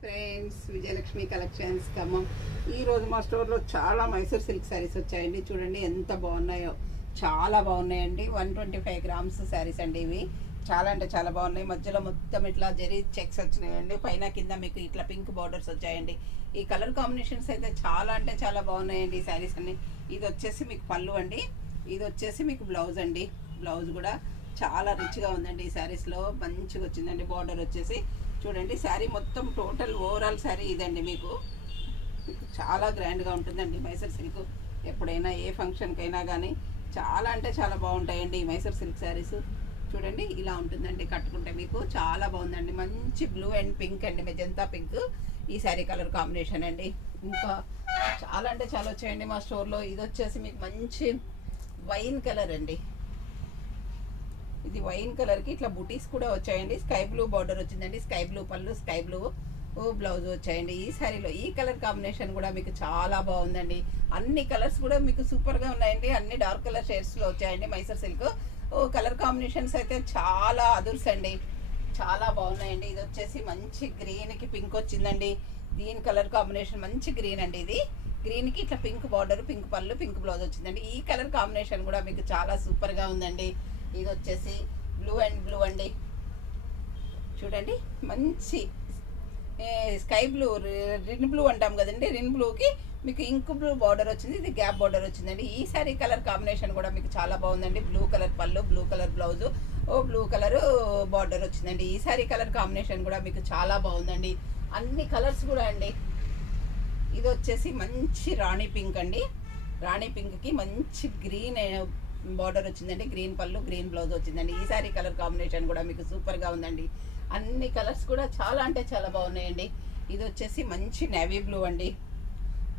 Friends, Vijayalakshmi collections Khammam. ఈరోజు మా స్టోర్లో చాలా మైసూర్ సిల్క్ శారీస్ వచ్చాయండి. చూడండి ఎంత బాగున్నాయో, చాలా బాగున్నాయండి. 125 గ్రామ్స్ శారీస్ అండి ఇవి. చాలా అంటే చాలా బాగున్నాయి. మధ్యలో మొత్తం ఇట్లా జరీ చెక్స్ వచ్చినాయండి. పైన కింద మీకు ఇట్లా పింక్ బార్డర్స్ వచ్చాయండి. ఈ కలర్ కాంబినేషన్స్ అయితే చాలా అంటే చాలా బాగున్నాయండి ఈ శారీస్ అన్ని. ఇది వచ్చేసి మీకు పళ్ళు అండి, ఇది వచ్చేసి మీకు బ్లౌజ్ అండి. బ్లౌజ్ కూడా చాలా రిచ్గా ఉందండి. ఈ శారీస్లో మంచిగా వచ్చిందండి. బార్డర్ వచ్చేసి చూడండి, శారీ మొత్తం టోటల్ ఓవరాల్ శారీ ఇదండి. మీకు చాలా గ్రాండ్గా ఉంటుందండి మైసూర్ సిల్క్. ఎప్పుడైనా ఏ ఫంక్షన్కైనా కానీ చాలా అంటే చాలా బాగుంటాయండి ఈ మైసూర్ సిల్క్ శారీస్. చూడండి ఇలా ఉంటుందండి కట్టుకుంటే, మీకు చాలా బాగుందండి. మంచి బ్లూ అండ్ పింక్ అండి, మెజంతా పింక్ ఈ శారీ కలర్ కాంబినేషన్ అండి. ఇంకా చాలా అంటే చాలా వచ్చాయండి మా స్టోర్లో. ఇది వచ్చేసి మీకు మంచి వైన్ కలర్ అండి. ఇది వైన్ కలర్కి ఇట్లా బుటీస్ కూడా వచ్చాయండి. స్కై బ్లూ బార్డర్ వచ్చిందండి. స్కై బ్లూ పళ్ళు, స్కై బ్లూ బ్లౌజ్ వచ్చాయండి ఈ శారీలో. ఈ కలర్ కాంబినేషన్ కూడా మీకు చాలా బాగుందండి. అన్ని కలర్స్ కూడా మీకు సూపర్గా ఉన్నాయండి. అన్ని డార్క్ కలర్ షేడ్స్లో వచ్చాయండి మైసూర్ సిల్క్. కలర్ కాంబినేషన్స్ అయితే చాలా అదుర్స్ అండి, చాలా బాగున్నాయండి. ఇది వచ్చేసి మంచి గ్రీన్కి పింక్ వచ్చిందండి. దీని కలర్ కాంబినేషన్ మంచి గ్రీన్ అండి. ఇది గ్రీన్కి ఇట్లా పింక్ బార్డర్, పింక్ పళ్ళు, పింక్ బ్లౌజ్ వచ్చిందండి. ఈ కలర్ కాంబినేషన్ కూడా మీకు చాలా సూపర్గా ఉందండి. ఇది వచ్చేసి బ్లూ అండ్ బ్లూ అండి. చూడండి మంచి స్కై బ్లూ, రిన్ బ్లూ అంటాం కదండి. రిన్ బ్లూకి మీకు ఇంక్ బ్లూ బార్డర్ వచ్చింది. ఇది గ్యాప్ బార్డర్ వచ్చిందండి. ఈ సారీ కలర్ కాంబినేషన్ కూడా మీకు చాలా బాగుందండి. బ్లూ కలర్ పళ్ళు, blue colour blouse, blue colour border వచ్చిందండి. ఈ సారీ కలర్ కాంబినేషన్ కూడా మీకు చాలా బాగుందండి. అన్ని కలర్స్ కూడా అండి. ఇది వచ్చేసి మంచి రాణి పింక్ అండి. రాణి పింక్కి మంచి గ్రీన్ బార్డర్ వచ్చిందండి. గ్రీన్ పళ్ళు, గ్రీన్ బ్లౌజ్ వచ్చిందండి. ఈ సారీ కలర్ కాంబినేషన్ కూడా మీకు సూపర్గా ఉందండి. అన్ని కలర్స్ కూడా చాలా అంటే చాలా బాగున్నాయండి. ఇది వచ్చేసి మంచి నేవీ బ్లూ అండి.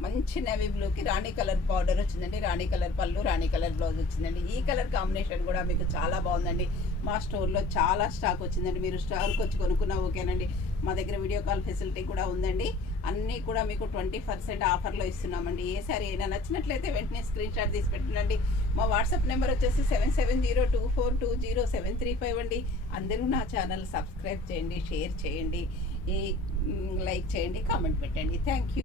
మంచి నేవీ బ్లూకి రాణి కలర్ బార్డర్ వచ్చిందండి. రాణి కలర్ పళ్ళు, రాణి కలర్ బ్లౌజ్ వచ్చిందండి. ఈ కలర్ కాంబినేషన్ కూడా మీకు చాలా బాగుందండి. మా స్టోర్లో చాలా స్టాక్ వచ్చిందండి. మీరు స్టోర్కి వచ్చి కొనుక్కున్నా ఓకేనండి. మా దగ్గర వీడియో కాల్ ఫెసిలిటీ కూడా ఉందండి. అన్నీ కూడా మీకు 20% ఆఫర్లో ఇస్తున్నామండి. ఏ సారీ అయినా నచ్చినట్లయితే వెంటనే స్క్రీన్ షాట్ తీసి పెట్టండి. మా వాట్సాప్ నెంబర్ వచ్చేసి 7702242073 అండి. అందరూ నా ఛానల్ సబ్స్క్రైబ్ చేయండి, షేర్ చేయండి, లైక్ చేయండి, కామెంట్ పెట్టండి. Thank you.